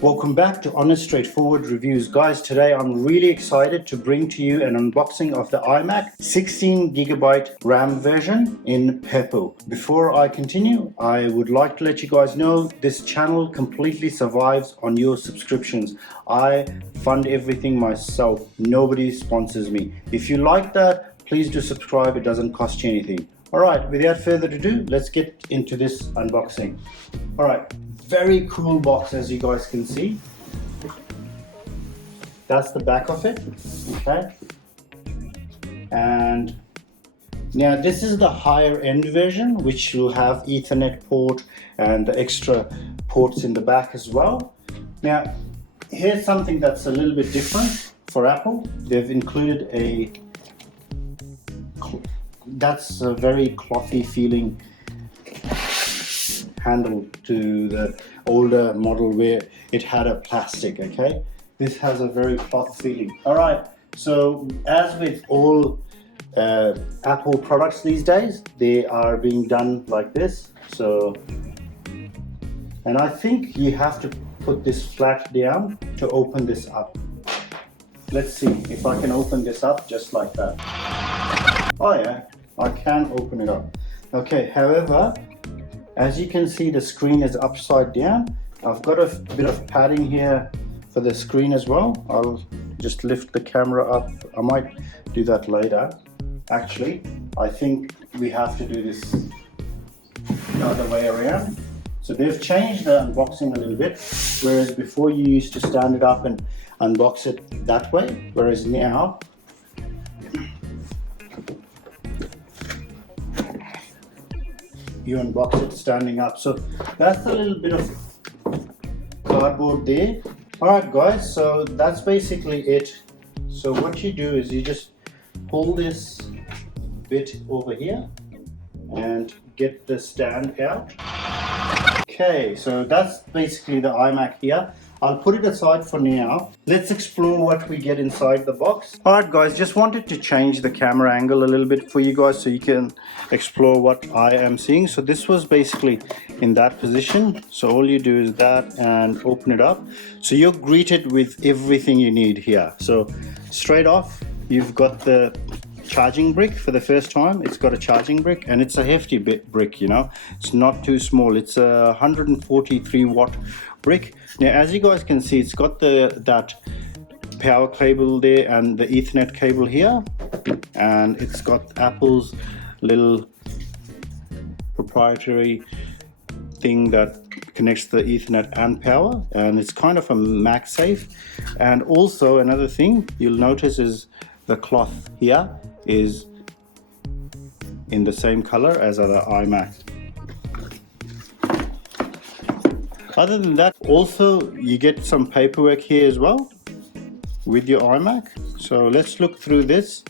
Welcome back to Honest Straightforward Reviews. Guys, today I'm really excited to bring to you an unboxing of the iMac 16GB RAM version in purple. Before I continue, I would like to let you guys know this channel completely survives on your subscriptions. I fund everything myself. Nobody sponsors me. If you like that, please do subscribe. It doesn't cost you anything. Alright, without further ado, let's get into this unboxing. Alright. Very cool box, as you guys can see. That's the back of it, okay? And now this is the higher end version, which will have Ethernet port and the extra ports in the back as well. Now, here's something that's a little bit different for Apple. They've included that's a very clothy feeling handle to the older model where it had a plastic. Okay, this has a very cloth feeling. All right, so as with all Apple products these days, they are being done like this. So, and I think you have to put this flat down to open this up. Let's see if I can open this up just like that. Oh yeah, I can open it up. Okay, however, as you can see, the screen is upside down. I've got a bit of padding here for the screen as well. I'll just lift the camera up. I might do that later. Actually, I think we have to do this the other way around. So they've changed the unboxing a little bit, whereas before you used to stand it up and unbox it that way, whereas now you unbox it standing up. So that's a little bit of cardboard there. Alright guys, so that's basically it. So what you do is you just pull this bit over here and get the stand out. Okay, so that's basically the iMac here. I'll put it aside for now. Let's explore what we get inside the box. Alright guys, just wanted to change the camera angle a little bit for you guys so you can explore what I am seeing. So this was basically in that position. So all you do is that and open it up. So you're greeted with everything you need here. So straight off, you've got the charging brick for the first time. It's got a charging brick and it's a hefty brick, you know. It's not too small. It's a 143 watt brick. Now as you guys can see, it's got that power cable there and the Ethernet cable here, and it's got Apple's little proprietary thing that connects the Ethernet and power, and it's kind of a MagSafe. And also another thing you'll notice is the cloth here is in the same color as other iMac. Other than that, also you get some paperwork here as well with your iMac. So let's look through this.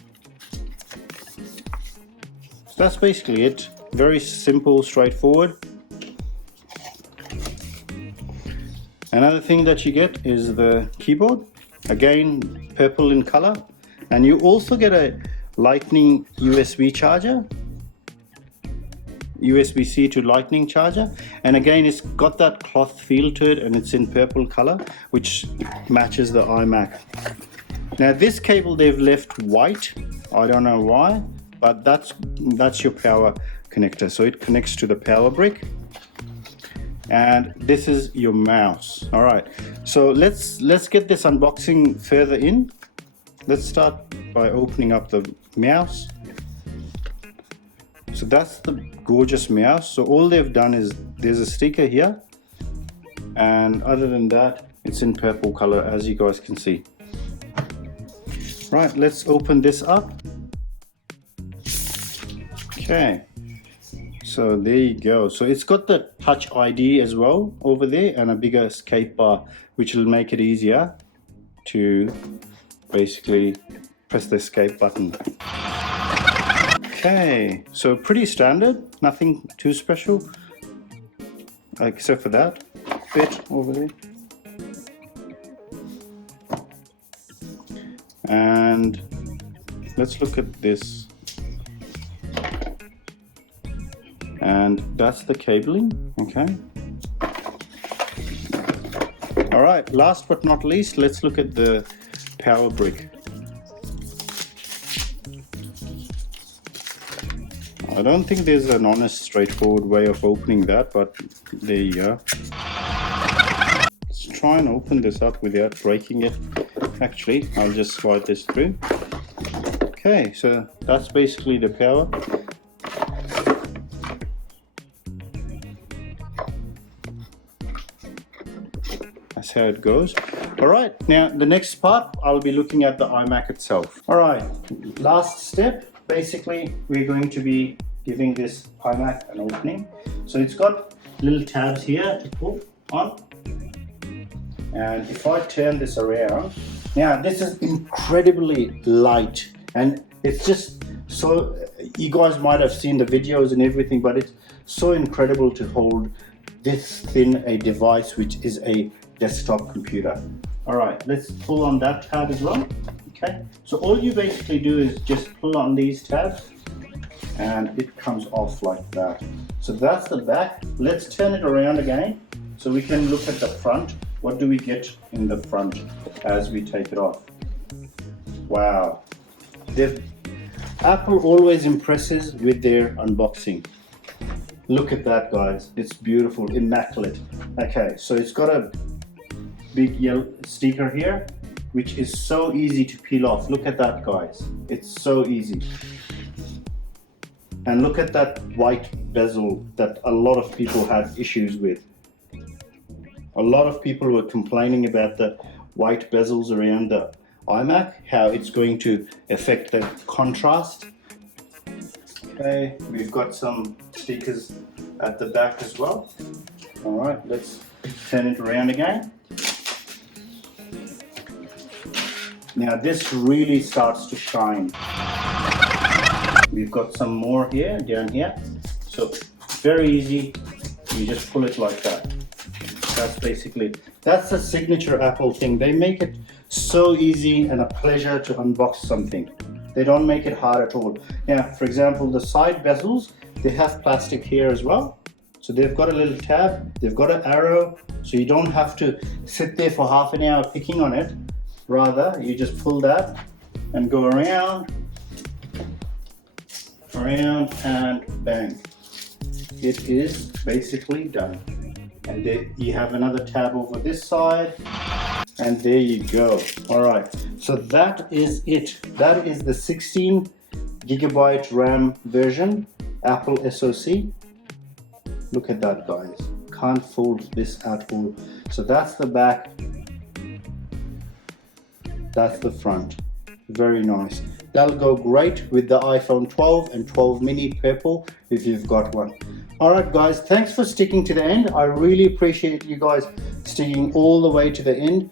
So that's basically it. Very simple, straightforward. Another thing that you get is the keyboard. Again, purple in color. And you also get a Lightning USB charger. USB-C to Lightning charger, and again it's got that cloth feel to it and it's in purple color, which matches the iMac. Now this cable they've left white. I don't know why, but that's your power connector, so it connects to the power brick. And this is your mouse. All right, so let's get this unboxing further in. Let's start by opening up the mouse. So that's the gorgeous mouse. So all they've done is there's a sticker here, and other than that, it's in purple color, as you guys can see. Right, let's open this up. Okay, so there you go. So it's got the Touch ID as well over there and a bigger escape bar, which will make it easier to basically press the escape button. Okay, so pretty standard, nothing too special, except for that bit over there. And let's look at this. And that's the cabling, okay. All right, last but not least, let's look at the power brick. I don't think there's an honest, straightforward way of opening that, but there you go. Let's try and open this up without breaking it. Actually, I'll just slide this through. Okay, so that's basically the power. That's how it goes. All right, now the next part, I'll be looking at the iMac itself. All right, last step. Basically, we're going to be giving this iMac an opening. So it's got little tabs here to pull on. And if I turn this around, now this is incredibly light, and it's just so, you guys might have seen the videos and everything, but it's so incredible to hold this thin a device, which is a desktop computer. All right, let's pull on that tab as well. Okay, so all you basically do is just pull on these tabs and it comes off like that. So that's the back. Let's turn it around again so we can look at the front. What do we get in the front as we take it off? Wow, Apple always impresses with their unboxing. Look at that, guys, it's beautiful, immaculate. Okay, so it's got a big yellow sticker here, which is so easy to peel off. Look at that, guys, it's so easy. And look at that white bezel that a lot of people had issues with. A lot of people were complaining about the white bezels around the iMac, how it's going to affect the contrast. Okay, we've got some stickers at the back as well. All right, let's turn it around again. Now this really starts to shine. We've got some more here, down here. So very easy, you just pull it like that. That's the signature Apple thing. They make it so easy and a pleasure to unbox something. They don't make it hard at all. Now, for example, the side bezels, they have plastic here as well. So they've got a little tab, they've got an arrow, so you don't have to sit there for half an hour picking on it. Rather, you just pull that and go around, and bang. It is basically done. And there you have another tab over this side, and there you go. All right, so that is it. That is the 16 gigabyte RAM version, Apple SoC. Look at that, guys. Can't fold this at all. So that's the back, that's the front. Very nice. That'll go great with the iPhone 12 and 12 mini purple if you've got one. Alright guys, thanks for sticking to the end. I really appreciate you guys sticking all the way to the end.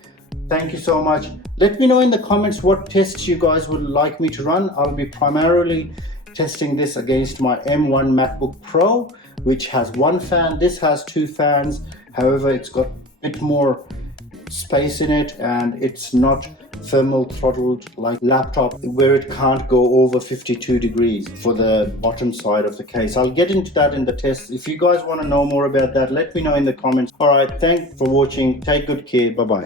Thank you so much. Let me know in the comments what tests you guys would like me to run. I'll be primarily testing this against my M1 MacBook Pro, which has one fan. This has two fans. However, it's got a bit more space in it and it's not thermal throttled like laptop where it can't go over 52 degrees for the bottom side of the case. I'll get into that in the test. If you guys want to know more about that, let me know in the comments. All right, thanks for watching. Take good care. Bye bye.